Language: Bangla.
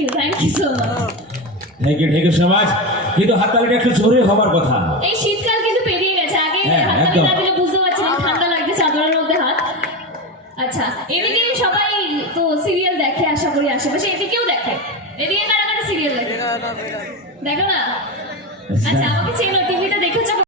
You so much. Thank you so much. কিন্তু হাততালিটা একটু জোরে হবার কথা। এই শীতকাল কিন্তু পেরিয়ে গেছে, আগে হ্যাঁ, হাততালি একদম। না দিলে বুঝতে পারছিলাম ঠান্ডা লাগছে চাদরের মধ্যে হাত। আচ্ছা, এদিকে সবাই তো সিরিয়াল দেখে আশা করি আশেপাশে, এদিকেও দেখে। এদিকে কারা কারা সিরিয়াল দেখে? দেখো না? আচ্ছা, আমাকে চেনো, টিভিতে